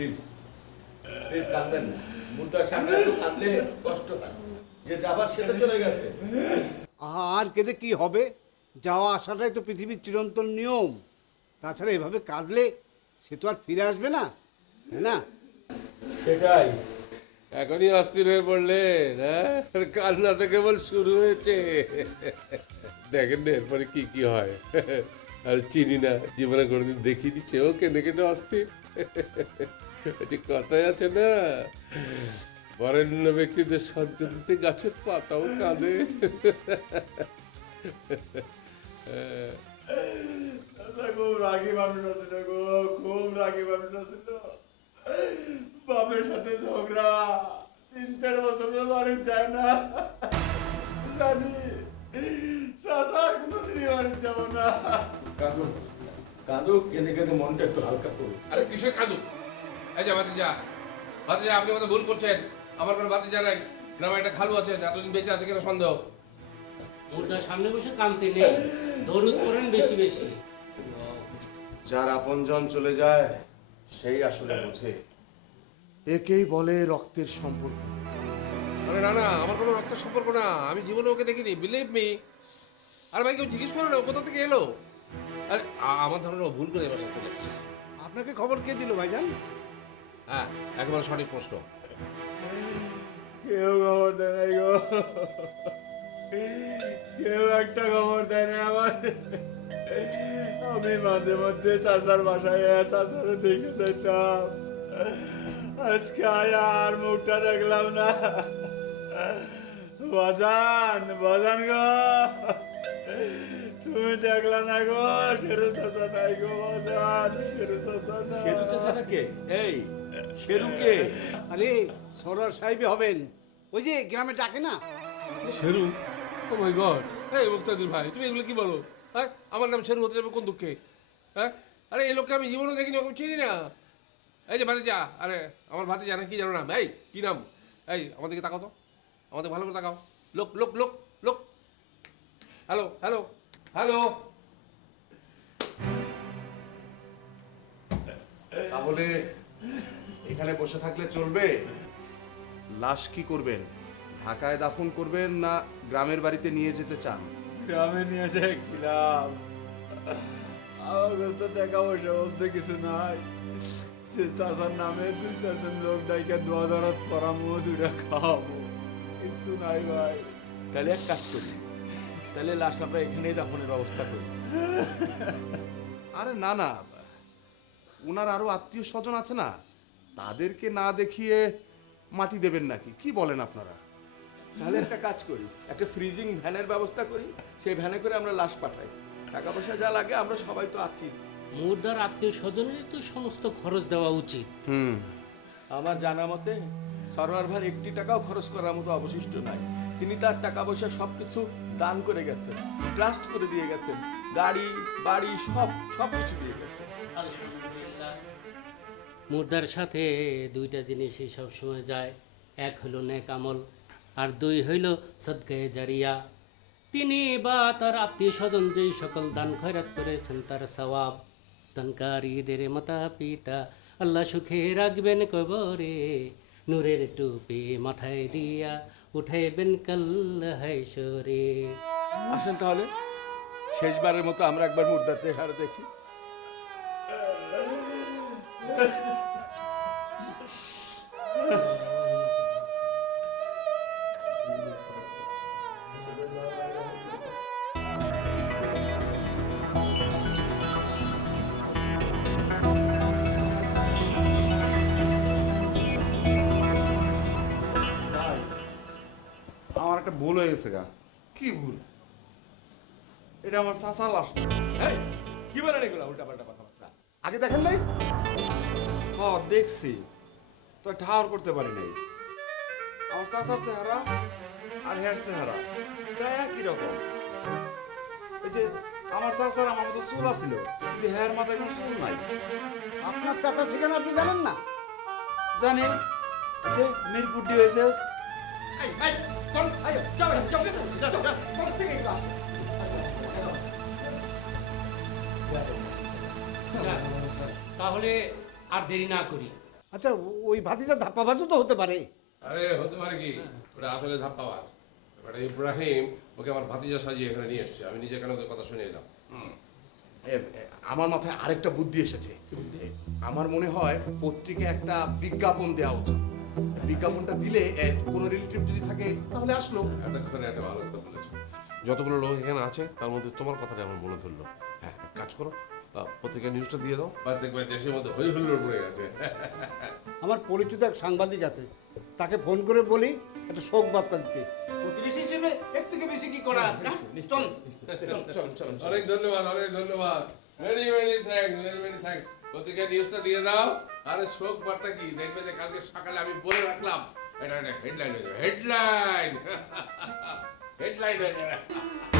Please please কাঁদবেন না মুদ্রার সামনে একটু কাঁদলে কষ্ট হয়। যে যাবার সেটা চলে গেছে। আর কেঁদে কি হবে? যাওয়া আসাটাই তো পৃথিবীর চিরন্তন নিয়ম। তাছাড়া এভাবে কাঁদলে সে তো আর ফিরে আসবে না তাই না? সেটাই। এখনই অস্থির হয়ে পড়লেন হ্যাঁ? কান্না তো কেবল শুরু হয়েছে। দেখেন না এরপরে কি কি হয়। আর চিনি না জীবনে কোনোদিন দেখিনি সেও কেঁদে কেটে অস্থির। যে কথাই আছে না বরেণ্য ব্যক্তিদের সদ্গতিতে গাছের পাতাও কাঁদে। খুব রাগী মানুষ আছিল গো খুব রাগী মানুষ আছিল বাপের সাথে ঝগড়া তিন চার বছর বাড়ি যায় না। জানি চাচার কোনোদিনই বাড়ি যাব না। কাঁদুক কেঁদে কেঁদে মনটা একটু হালকা করুন আরে কিসের কাঁদু? এই যে ভাতিজা ভাতিজা আপনি আমাদের ভুল করছেন। আমার কোনো ভাতিজা নাই গ্রামে একটা খালু আছেন এতদিন বেঁচে আছে কিনা সন্দেহ? মুর্দার সামনে বসে কামতে নেই দরুদ করেন বেশি বেশি। যার আপনজন চলে যায় সেই আসলে বোঝে। একেই বলে রক্তের সম্পর্ক। আরে না না আমার কোনো রক্তের সম্পর্ক না আমি জীবনে ওকে দেখিনি বিলিভ মি আর ভাই কেউ জিজ্ঞেস করো না ও কোথা থেকে এলো? আরে আ- আমার ধারণা ও ভুল করে এবার চলে এসেছে। আপনাকে খবর কে দিল ভাইজান? হ্যাঁ একেবারে সঠিক প্রশ্ন। কেউ খবর দেয় নাই গো। কেউ একটা খবর দেয় না আমার। আমি মাঝে মধ্যে চাচার বাসায় চাচার দেখে যেতাম আজকে আয়া আর মুখটা দেখলাম না। বাজান বাজান গো। তুমি দেখলা না গো শেরু চাচা নাই গো বাজান শেরু চাচা নাই। শেরু চাচাটা কে এই শেরু কে আরে সরার সাহেবই হবেন। ওই যে গ্রামে ডাকে না? শেরু? ও মাই গড এই মুক্তাদির ভাই তুমি এগুলো কি বলো? হ্যাঁ? আমার নাম শেরু হতে যাবে কোন দুঃখে? হ্যাঁ? আরে এই লোককে আমি জীবনে দেখিনি ওকে চিনি না। এই যে ভাতিজা আরে আমার ভাতিজা না কি জানো না এই কি নাম? এই আমাদেরকে তাকাও তো। আমাদের ভালো করে তাকাও। লোক লোক লোক লোক। হ্যালো হ্যালো হ্যালো তাহলে এখানে বসে থাকলে চলবে? লাশ কি করবেন? ঢাকায় দাফন করবেন না গ্রামের বাড়িতে নিয়ে যেতে চান? গ্রামে নিয়ে যায় কিলাম আমার তো টাকা পয়সা বলতে কিছু নাই। সে চাচার নামে দুই চারজন লোক ডাইকে দোয়া দরাত পরামো দুইটা খাওয়াবো। কিছু নাই ভাই। তাহলে এক কাজ করি। তাহলে লাশ আমরা এখানেই দাফনের ব্যবস্থা করি। আরে না না। ওনার আরও আত্মীয় স্বজন আছে না? তাদেরকে না দেখিয়ে মাটি দেবেন নাকি? কি বলেন আপনারা? তাহলে একটা কাজ করি একটা ফ্রিজিং ভ্যানের ব্যবস্থা করি সেই ভ্যানে করে আমরা লাশ পাঠাই। টাকা পয়সা যা লাগে আমরা সবাই তো আছি। মুর্দার আত্মীয় স্বজনের তো সমস্ত খরচ দেওয়া উচিত। হুম। আমার জানা মতে সরোয়ার ভাই একটি টাকাও খরচ করার মতো অবশিষ্ট নাই। তিনি তার টাকা পয়সা সব কিছু দান করে গেছেন ট্রাস্ট করে দিয়ে গেছেন, গাড়ি, বাড়ি, সব সব কিছু দিয়ে গেছেন। মুর্দার সাথে দুইটা জিনিসই সবসময় যায়। এক হলো নেক আমল, আর দুই হইল সদগায়ে জারিয়া। তিনি বা তার আত্মীয় স্বজন যেই সকল দান খয়রাত করেছেন, তার সওয়াব দানকারীদের মাতা পিতা আল্লাহ সুখে রাখবেন কবরে, নূরের টুপি মাথায় দিয়া। উঠাইবেন কাল হাইসরে আসেন তাহলে। শেষবারের মতো আমরা একবার মুর্দার চেহারা দেখি। গেছে গা। কি ভুল? এটা আমার চাচা লাশ। এই, কি বলেন এগুলো? উল্টাপাল্টা কথাবার্তা। আগে দেখেন নাই? হ দেখছি। তো ঠাওয়ার করতে পারি নাই। আমার চাচার চেহারা আর হেয়ার চেহারা প্রায় একই রকম। এই যে আমার চাচার আমার মতো চুল আছিল কিন্তু হেয়ার মাথায় কোনো চুল নাই। আপনার চাচার ঠিকানা আপনি জানেন না? জানি। যে মিরপুর যাক, তাহলে আর দেরি না করি। আচ্ছা ওই ভাতিজা ধাপ্পাবাজও তো হতে পারে। আরে হতে পারে কি? ওটা আসলে ধাপ্পাবাজ। এবারে ইব্রাহিম ওকে আমার ভাতিজা সাজিয়ে এখানে নিয়ে এসছে। আমি নিজে কেন ওদের কথা শুনে এলাম? হুম। এ, এ, আমার মাথায় আরেকটা বুদ্ধি এসেছে। আমার মনে হয় পত্রিকায় একটা বিজ্ঞাপন দেওয়া উচিত। বিজ্ঞাপনটা দিলে কোনো রিলেটিভ যদি থাকে তাহলে আসলো। এতক্ষণে একটা ভালো কথা বলেছ। যতগুলো লোক এখানে আছে তার মধ্যে তোমার কথাটা আমার মনে ধরলো। হ্যাঁ কাজ করো পত্রিকার নিউজটা দিয়ে দাও। বাস দেখবে দেশের মধ্যে হই হুল্লোড় পড়ে গেছে। আমার পরিচিত এক সাংবাদিক আছে। তাকে ফোন করে বলি একটা শোক বার্তা দিতে। প্রতিবেশী হিসেবে এর থেকে বেশি কি করা আছে? না? চল চল চল চল অনেক ধন্যবাদ অনেক ধন্যবাদ। Very very thanks very very পত্রিকার নিউজটা দিয়ে দাও। আরে শোক বার্তা কি? দেখবে যে কালকে সকালে আমি বলে রাখলাম, এটা একটা হেডলাইন হয়ে যাবে। হেডলাইন হেডলাইন হয়ে যাবে।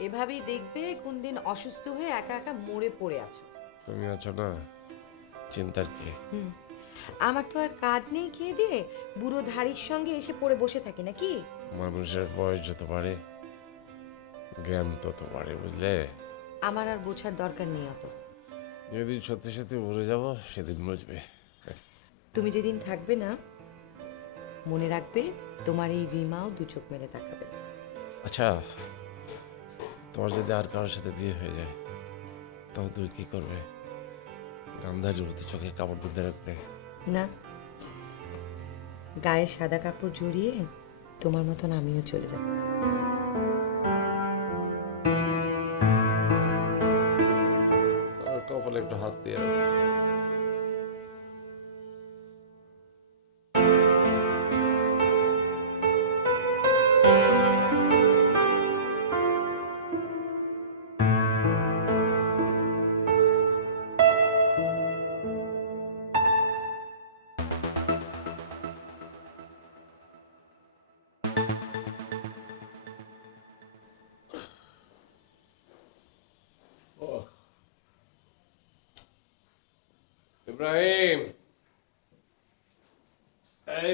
এভাবেই দেখবে কোন দিন অসুস্থ হয়ে একা একা মরে পড়ে আছো। তুমি আছো না? চিন্তার কি? হুম। আমার তো আর কাজ নেই খেয়ে দিয়ে বুড়ো ধাড়ির সঙ্গে এসে পড়ে বসে থাকি নাকি? মানুষের বয়স যত বাড়ে জ্ঞান তত বাড়ে বুঝলে? আমার আর বোঝার দরকার নেই অত। যেদিন সত্যি সত্যি মরে যাব সেদিন বুঝবে। তুমি যেদিন থাকবে না মনে রাখবে তোমার এই রিমাও দু চোখ মেলে তাকাবে। আচ্ছা তোমার যদি আর কারোর সাথে বিয়ে হয়ে যায় তখন তুমি কি করবে? গান্ধারীর মতো চোখে কাপড় বেঁধে রাখবে। না? গায়ে সাদা কাপড় জড়িয়ে তোমার মতন আমিও চলে যাব। ইব্রাহিম এই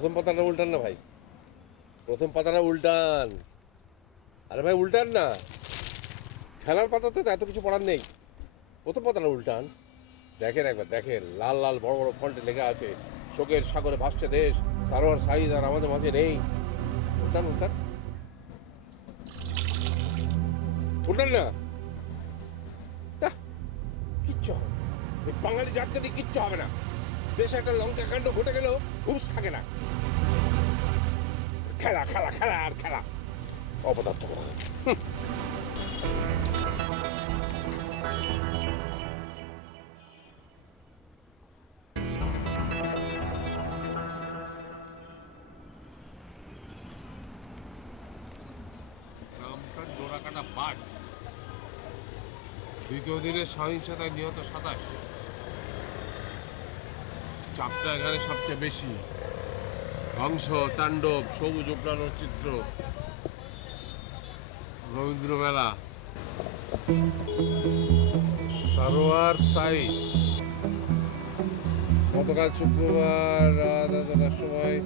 প্রথম পাতাটা উল্টান না ভাই। প্রথম পাতাটা উল্টান। আরে ভাই, উল্টান না। খেলার পাতাতে তো এত কিছু পড়ার নেই। প্রথম পাতাটা উল্টান। দেখেন একবার, দেখেন, লাল লাল, বড় বড় ফন্টে লেখা আছে। শোকের সাগরে ভাসছে দেশ, সারোয়ার সাহিদ আর আমাদের মাঝে নেই। উল্টান উল্টান। উল্টান না। কিচ্ছু হবে। বাঙালি জাতকে দিয়ে কিচ্ছু হবে না। দেশে একটা লঙ্কা কাণ্ড ঘটে গেলেও হুঁশ থাকে না। খেলা খেলা খেলা, আর খেলা। অপদার্থ করা দ্বিতীয় দিনের সহিংসতায় নিহত সাতাশ। চাপটা এখানে সবচেয়ে বেশি। ধ্বংস, তাণ্ডব, সবুজ উপড়ানোর চিত্র। রবীন্দ্র মেলা। সারোয়ার সাই। গতকাল শুক্রবার রাত সময়।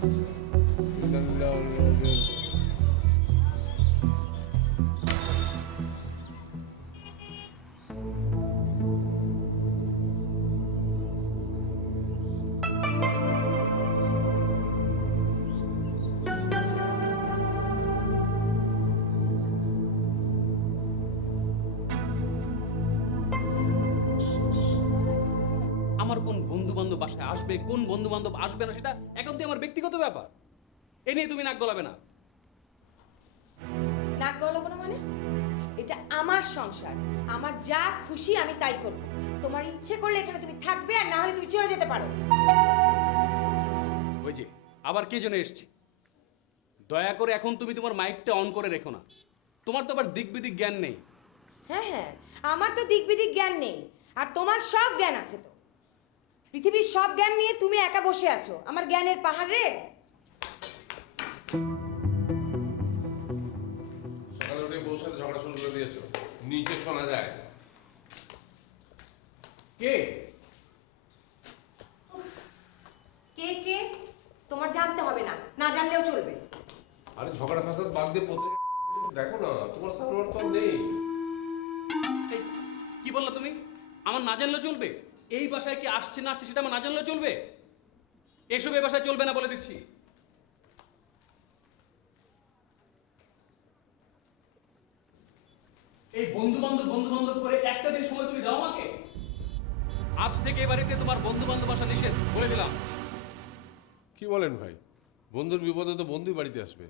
আমার কোন বন্ধু বান্ধব বাসায় আসবে কোন বন্ধু বান্ধব আসবে না সেটা একান্তই আমার ব্যক্তিগত ব্যাপার। এ নিয়ে তুমি নাক গলাবে না। নাক গলাবো না মানে? এটা আমার সংসার। আমার যা খুশি আমি তাই করব। তোমার ইচ্ছে করলে এখানে তুমি থাকবে আর না হলে তুমি চলে যেতে পারো। ওই যে আবার কে জন্য এসছি? দয়া করে এখন তুমি তোমার মাইকটা অন করে রেখো না। তোমার তো আবার দিক বিদিক জ্ঞান নেই। হ্যাঁ হ্যাঁ আমার তো দিক বিদিক জ্ঞান নেই। আর তোমার সব জ্ঞান আছে তো। পৃথিবীর সব জ্ঞান নিয়ে তুমি একা বসে আছো। আমার জ্ঞানের পাহাড়ে? সকালে উঠে বউর সাথে ঝগড়া শুরু করে দিয়েছ। নিচে শোনা যায়। কে? কে কে? তোমার জানতে হবে না। না জানলেও চলবে। আরে ঝগড়া ফাসাদ বাদ দিয়ে পত্রিকা দেখো না তোমার সার্ভার তো আর নেই। এই, কি বললা তুমি? আমার না জানলেও চলবে? এই বাসায় কি আসছে না আসছে সেটা আমার না জানলে চলবে? এসব এই বাসায় চলবে না বলে দিচ্ছি। এই বন্ধু বান্ধব বন্ধু বান্ধব করে একটা দিন সময় তুমি দাও আমাকে? আজ থেকে এ বাড়িতে তোমার বন্ধু বান্ধব আসা নিষেধ, বলে দিলাম। কি বলেন ভাই? বন্ধুর বিপদে তো বন্ধুই বাড়িতে আসবে।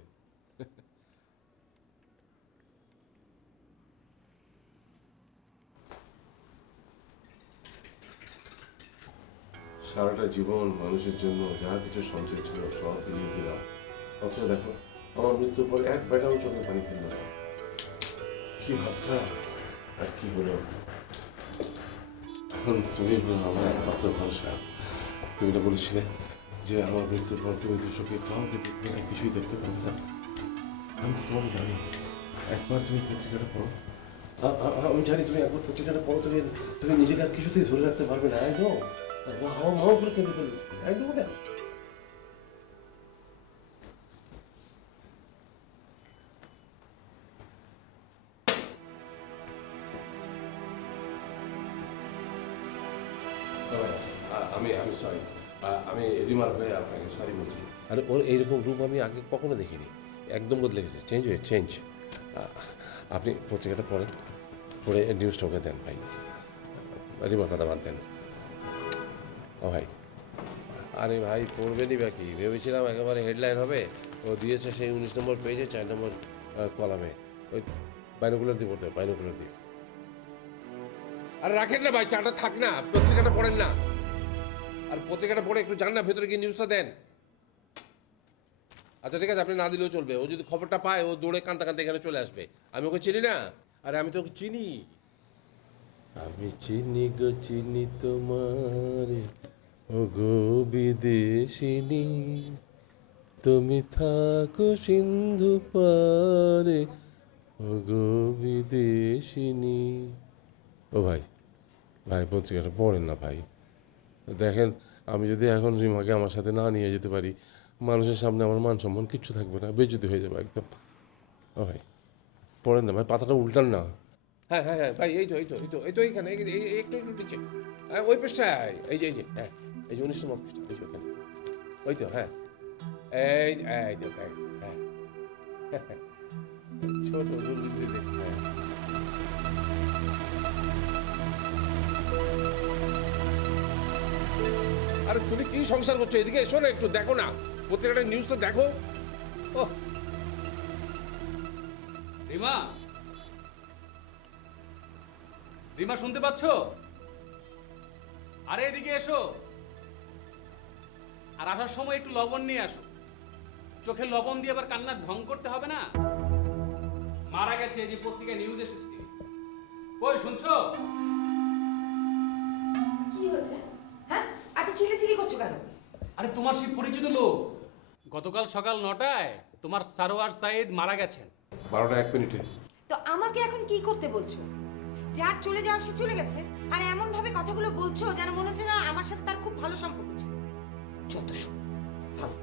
সারাটা জীবন মানুষের জন্য যা কিছু সঞ্চয় ছিল সব বিলিয়ে দিলাম। অথচ দেখো, আমার মৃত্যুর পর এক বেটাও চোখে পানি ফেলল না। কি ভাবতাম আর কি হলো? এখন তুমি আমার একমাত্র ভরসা। তুমি না বলেছিলে যে আমার মৃত্যুর পর তুমি দু চোখে কাউকে দেখবে না, কিছুই দেখতে পাবে না। আমি তো তোমাকে জানি। একবার তুমি পত্রিকাটা পড়ো আমি জানি তুমি একবার পত্রিকাটা পড়ো তুমি তুমি নিজেকে আর কিছুতেই ধরে রাখতে পারবে না আই আমার মাও করে কেঁদে ফেলবে আই নো দ্যাট আমি আমি সরি আমি রিমার হয়ে আপনাকে সরি বলছি আরে ওর এইরকম রূপ আমি আগে কখনো দেখিনি। একদম বদলে গেছে চেঞ্জ হয়ে চেঞ্জ আপনি পত্রিকাটা পড়েন পড়ে নিউজটা ওকে দেন ভাই, রিমার কথা বাদ দেন ও ভাই। আরে ভাই, পড়বেনই বা কি? ভেবেছিলাম একেবারে হেডলাইন হবে। ও দিয়েছে সেই উনিশ নম্বর পেজে চার নম্বর কলামে ওই বাইনোকুলার দিয়ে পড়তে হবে, বাইনোকুলার দিয়ে। আরে রাখেন না ভাই চাটা থাক না, পত্রিকাটা পড়েন না। আর পত্রিকাটা পড়ে একটু জান না, ভেতরে গিয়ে নিউজটা দেন। আচ্ছা ঠিক আছে, আপনি না দিলেও চলবে। ও যদি খবরটা পায়, ও দৌড়ে কান্তা কান্তা এখানে চলে আসবে। আমি ওকে চিনি না, আরে আমি তো ওকে চিনি। আমি চিনি গো, চিনি তোমার। ও গো বিদেশিনী, তুমি থাকো সিন্ধু পারে। ও গো বিদেশিনী। ও ভাই ভাই পত্রিকাটা পড়েন না ভাই। দেখেন, আমি যদি এখন রিমাকে আমার সাথে না নিয়ে যেতে পারি, মানুষের সামনে আমার মান সম্মান কিচ্ছু থাকবে না বেজুতি হয়ে যাবে একদম। ও ভাই, পড়েন না ভাই, পাতাটা উল্টান না। হ্যাঁ হ্যাঁ হ্যাঁ ভাই, এই তো এই তো এই তো এই তো এইখানে, এই, এই- এই একটু একটু হ্যাঁ ওই পৃষ্ঠায় এই যে এই যে হ্যাঁ। এই যে উনিশ এই ওখানে ওই তো হ্যাঁ এই এই তো হ্যাঁ ছোট দুর্বৃত্তি দেখ হ্যাঁ আরে, তুমি কি সংসার করছ? এদিকে এসো না, একটু দেখো না। পত্রিকাটা তো দেখো। রিমা। রিমা, শুনতে পাচ্ছ? আরে, এদিকে এসো। আর আসার সময় একটু লবণ নিয়ে আসো। চোখে লবণ দিয়ে আবার কান্নার ঢং করতে হবে না? মারা গেছে যে পত্রিকায় নিউজ এসেছে। কই শুনছো? কি হয়েছে? হ্যাঁ? এত চিল্লাচিল্লি করছ কেন? আরে তোমার সেই পরিচিত লোক। গতকাল সকাল নটায় তোমার সারোয়ার সাইদ মারা গেছেন। বারোটা এক মিনিটে। তো আমাকে এখন কি করতে বলছো? যার চলে যাওয়ার সে চলে গেছে আর এমন ভাবে কথাগুলো বলছো যেন মনে হচ্ছে না আমার সাথে তার খুব ভালো সম্পর্ক ছিল। যত সব ফালতু